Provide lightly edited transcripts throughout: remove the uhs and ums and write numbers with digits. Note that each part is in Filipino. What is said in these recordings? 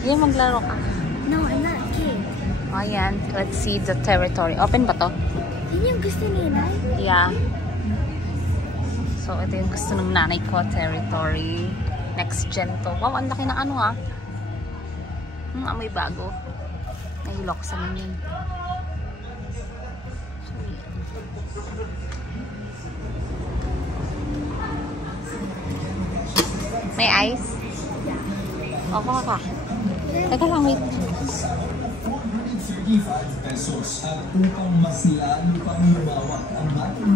Yan, maglaro ka. No, I'm not a kid. O, yan. Let's see the territory. Open ba to? Yun yung gusto ni Nay? Yeah. So, ito yung gusto ng nanay ko. Territory. Next gen to. Wow, ang laki na ano ah. Amoy bago. Nahilo ko sa menu. May ice? O, ka. Teka lang, wait. 35 pesos at upang mas lalo pang lumawak ang ating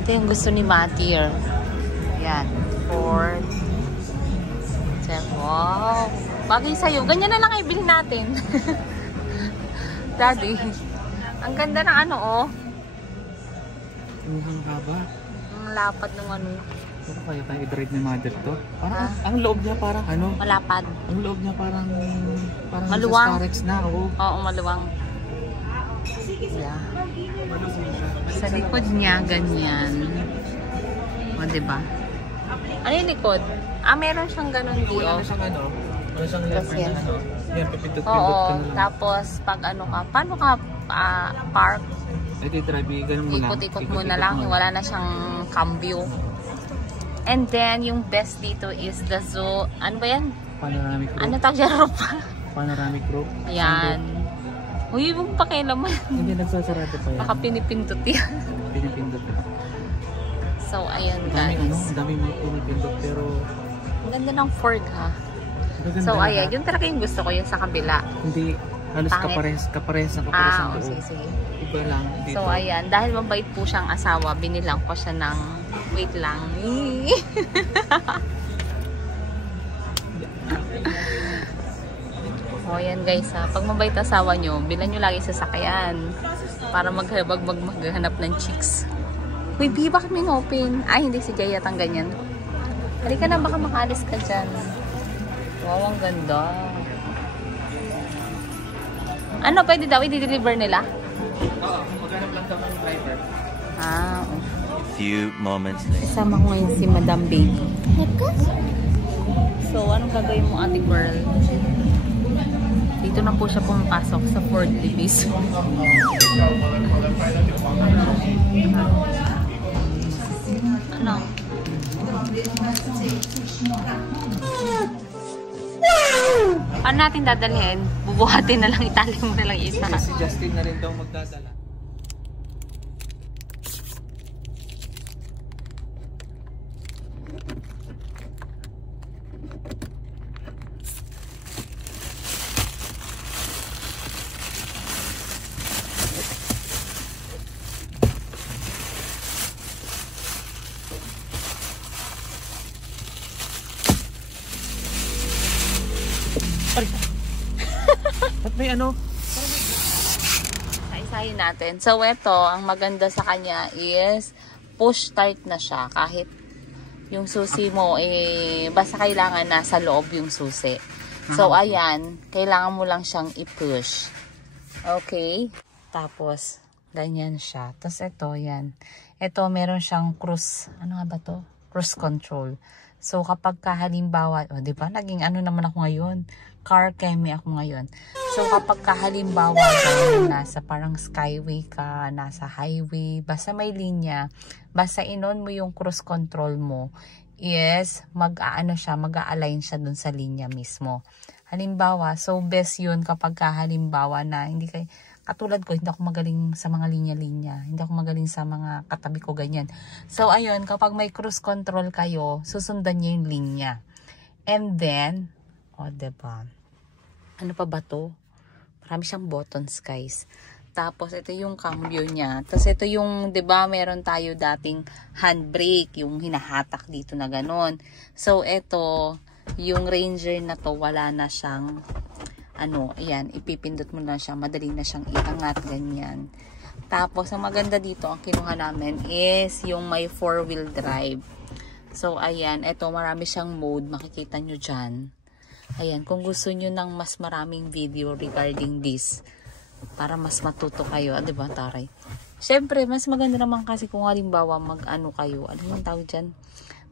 ito yung gusto ni Matthew. Yan. Ford. Wow. Bagay sa'yo. Ganyan na lang ay bilhin natin. Daddy. Ang ganda ng ano, oh. Ang haba. Ang lapad ng ano. Ano kaya tayo i-drive ni mother to? Parang, ang loob niya parang ano? Malapad. Ang loob niya parang Maluwang. sa Starex na, oo. Oo, maluwang. Yeah. Sa likod niya, ganyan. O, diba? Ano yung likod? Ah, meron siyang ganun dito. Ano siyang ano? Ano siyang lever Yes. na ano? Yan, pipindot-pindot ka Oo, na lang. tapos pag ano ka, paano ka park? Ay, di-drive, ganun mo lang. Ikot-ikot mo na lang, wala na siyang cambio. And then, yung best dito is the zoo. Ano ba yan? Panoramic roof. Ano tawag dyan? Panoramic roof. Yan. Uy, yung pakialaman. Hindi nagsasarado pa yan. Baka pinipindot yan. Pinipindot. So, ayun Ang dami ano, guys. ang dami mga pinipindot pero Ang ganda ng Ford ha. maganda So, lahat. ayan. Yun talaga yung gusto ko, yung sa kabila. Hindi, halos Pangit. kapares ang buo. Sige, sige. Iba lang dito. So, ayan. Dahil mabait po siyang asawa, binilang ko siya ng... Wait lang. O, ayan guys ha. Pag mabait asawa nyo, bilan nyo lagi sa sasakyan. Para maghanap ng chicks. Uy, B, bakit may open? Ay, hindi si Jay yatang ganyan. Halika na, baka makalis ka dyan. Wow, ang ganda. Ano, pwede daw i-deliver nila? Oo, maghanap lang daw ng driver. Ah, Few moments later. kasama ko ngayon si Madam Baby. So, anong gagawin mo, ate girl? Dito na po siya pumapasok sa Ford Libis. Ano? Ano natin dadalhin? Bubuhatin na lang, itali mo na lang isa. Si Justin na rin daw magdadala. At may ano? Isa-isahin natin. So, ito, ang maganda sa kanya is push start na siya. Kahit yung susi mo, basta kailangan nasa loob yung susi. So, ayan, kailangan mo lang siyang i-push. Okay? Tapos, ganyan siya. Tapos, ito, yan. Ito, meron siyang cruise. Ano nga ba to? Cruise control. So, kapag halimbawa, di ba, naging ano naman ako ngayon? Car chemi ako ngayon. So, kapag halimbawa, nasa parang skyway ka, nasa highway, basta may linya, basta inon mo yung cruise control mo, is, mag-aano siya, mag-a-align siya dun sa linya mismo. Halimbawa, so best yun kapag halimbawa na, hindi kayo, katulad ko, hindi ako magaling sa mga linya-linya. Hindi ako magaling sa mga katabi ko, ganyan. So, ayun, kapag may cruise control kayo, susundan niyo yung linya. And then, diba? Ano pa ba to? Marami siyang buttons, guys. Tapos, ito yung cambio niya. Tapos, ito yung, diba, meron tayo dating handbrake, yung hinahatak dito na ganon. So, ito, yung Ranger na to, wala na siyang, ayan, ipipindot mo na siya. Madali na siyang iangat, ganyan. Tapos, ang maganda dito, ang kinuha namin is yung may 4-wheel drive. So, ayan, ito, marami siyang mode. Makikita nyo dyan. Ayan, kung gusto nyo ng mas maraming video regarding this, para mas matuto kayo, diba, taray? Siyempre, mas maganda naman kasi kung halimbawa mag-ano kayo, ano yung tawag dyan?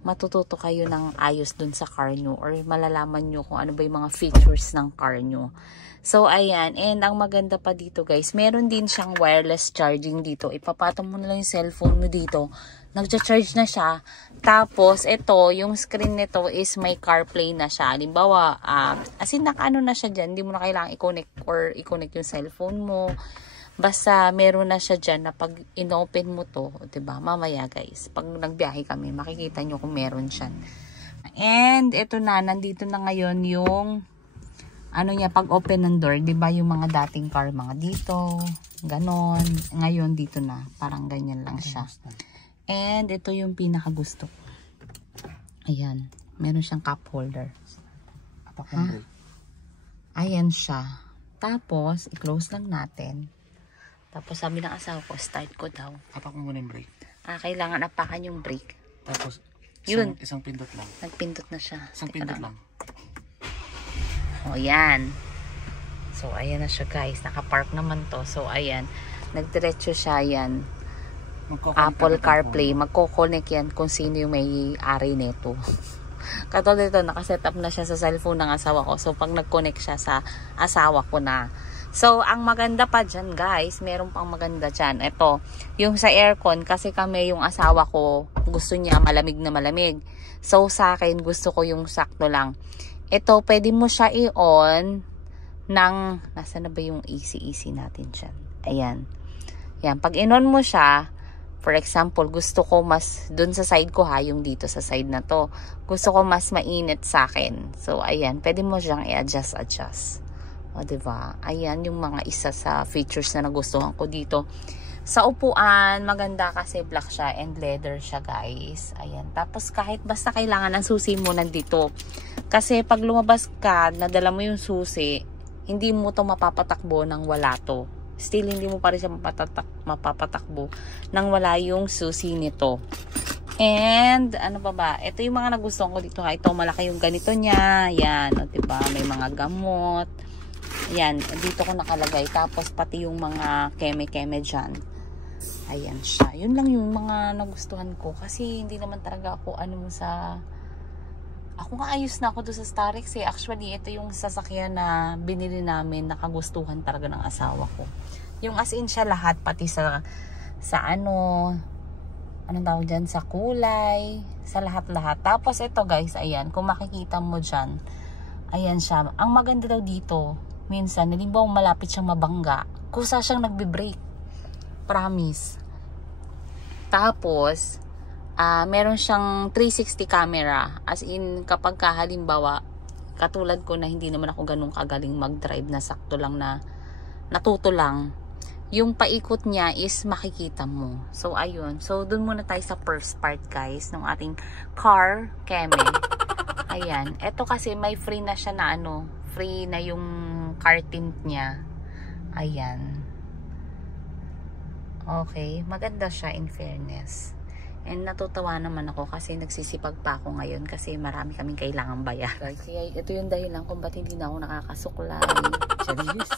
matututo kayo ng ayos dun sa car nyo or malalaman nyo kung ano ba yung mga features ng car nyo. So, ayan. And ang maganda pa dito guys, meron din siyang wireless charging dito. Ipapatong mo na lang yung cellphone mo dito. Nagcha-charge na siya. Tapos, ito, yung screen nito is may CarPlay na siya. Halimbawa, as in, nakaano na siya dyan. Hindi mo na kailangan i-connect yung cellphone mo. Basta meron na siya dyan na pag inopen mo to, diba? Mamaya guys, pag nagbiyahe kami, makikita nyo kung meron siya. And ito na, nandito na ngayon yung ano niya, pag open ng door, diba yung mga dating car, mga dito, ganon. Ngayon dito na, parang ganyan lang siya. And ito yung pinakagusto ko. Ayan, meron siyang cup holder. Ayan siya. Tapos, i-close lang natin. Tapos sabi ng asawa ko, start ko daw. Apak mo muna yung brake. Kailangan apakan yung brake. Tapos, Yun. isang pindot lang. Nagpindot na siya. Isang Teka pindot lang. O, yan. So, ayan na siya guys. Nakapark naman to. So, ayan. Nagdiretso siya yan. Apple CarPlay. Magko-connect yan kung sino yung may-ari nito. Katulad ito, nakaset up na siya sa cellphone ng asawa ko. So, pag nag-connect siya sa asawa ko na. So, ang maganda pa dyan guys, meron pang maganda dyan. Ito, yung sa aircon, kasi kami yung asawa ko, gusto niya malamig na malamig. So, sa akin, gusto ko yung sakto lang. Ito, pwede mo siya i-on ng, nasa na ba yung AC natin dyan? Ayan. Yan, pag in-on mo siya, for example, gusto ko mas, dun sa side ko ha, yung dito sa side na to, gusto ko mas mainit sa akin. So, ayan, pwede mo siyang i-adjust. O, diba? Ayan yung mga isa sa features na nagustuhan ko dito. Sa upuan, maganda kasi black siya and leather siya guys. Ayan. Tapos kahit basta kailangan ng susi mo nandito. Kasi pag lumabas ka, nadala mo yung susi, hindi mo to mapapatakbo nang wala to. Still, hindi mo pa rin siya mapapatakbo nang wala yung susi nito. And, ano pa ba? Ito yung mga nagustuhan ko dito ha. Ito, malaki yung ganito niya. Ayan. O, diba? May mga gamot. Ayan, dito ko nakalagay. Tapos pati yung mga keme-keme dyan. Ayan siya. Yun lang yung mga nagustuhan ko. Kasi hindi naman talaga ako ako nga ayos na ako doon sa Starex eh. Actually, ito yung sasakyan na binili namin. Nakagustuhan talaga ng asawa ko. Yung as in siya lahat. Pati sa anong tawag dyan? Sa kulay. Sa lahat-lahat. Tapos ito guys, ayan. Kung makikita mo dyan. Ayan siya. Ang maganda daw dito, minsan, halimbawa malapit siyang mabangga, kusa siyang nagbe-brake. Promise. Tapos, meron siyang 360 camera. As in, kapag halimbawa, katulad ko na hindi naman ako ganun kagaling mag-drive, na sakto lang na natuto lang, yung paikot niya is makikita mo. So, ayun. So, dun muna tayo sa first part guys, ng ating car keme. Ayan. Ito kasi may free na siya na free na yung car tint niya. Ayan. Okay. Maganda siya in fairness. And natutuwa naman ako kasi nagsisipag pa ako ngayon kasi marami kaming kailangang bayaran. Kaya ito yung dahilan kung ba't hindi na ako nakakasuklay. Charis.